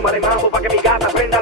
zumba de mambo pa' que mi gata prenda.